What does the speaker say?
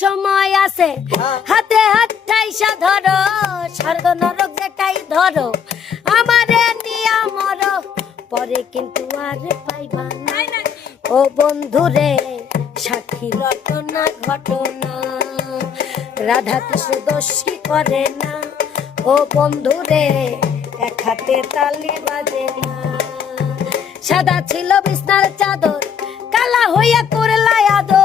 সময় আছে, হাতে হাত ঠাইসা ধরো, স্বর্গ নরক যেটাই ধরো, আমারে নিয়া মরো, পরে কিন্তু আর পাইবা না। ও বন্ধুরে সাক্ষী রটনা ঘটনা, রাধা কৃষ্ণ দোষী করে না। ও বন্ধুরে এক হাতে তালি বাজে না। সাদা ছিল বিছনার চাদর, কালা হইয়া করলা আদর,